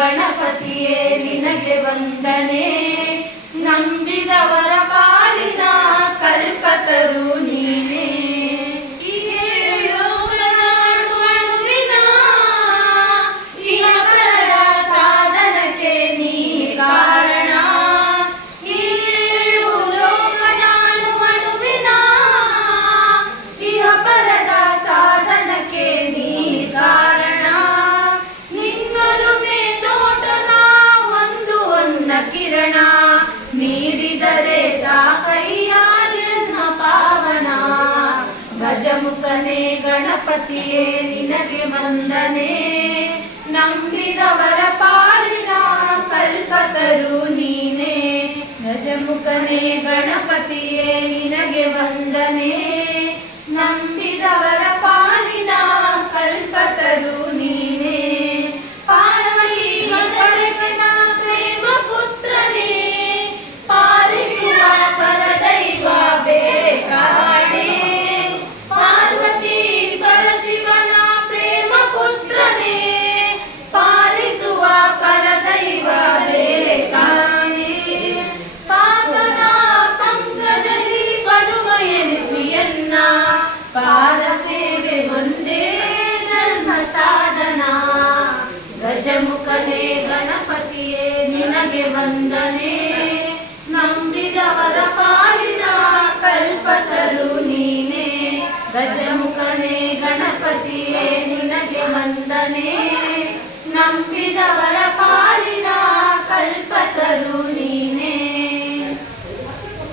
ಗಣಪತಿಯೇ ನಿನಗೆ ವಂದನೆ ಒನ್ನ ಕಿರಣ ನೀಡಿದರೆ ಸಾಕಯ್ಯ ಜನ್ಮ ಪಾವನ. ಗಜಮುಖನೇ ಗಣಪತಿಯೇ, ನಿನಗೆ ವಂದನೆ. ನಂಬಿದವರ ಪಾಲಿನ ಕಲ್ಪತರು ನೀನೇ. ಗಜಮುಖನೇ ಗಣಪತಿಯೇ, ನಿನಗೆ ವಂದನೆ. ಪಾದ ಸೇವೆ ಒಂದೇ ಜನ್ಮ ಸಾಧನ. ಗಜಮುಖನೇ ಗಣಪತಿಯೇ, ನಿನಗೆ ವಂದನೆ. ನಂಬಿದವರ ಪಾಲಿನ ಕಲ್ಪತರು ನೀನೇ. ಗಜಮುಖನೇ ಗಣಪತಿಯೇ, ನಿನಗೆ ವಂದನೆ. ನಂಬಿದವರ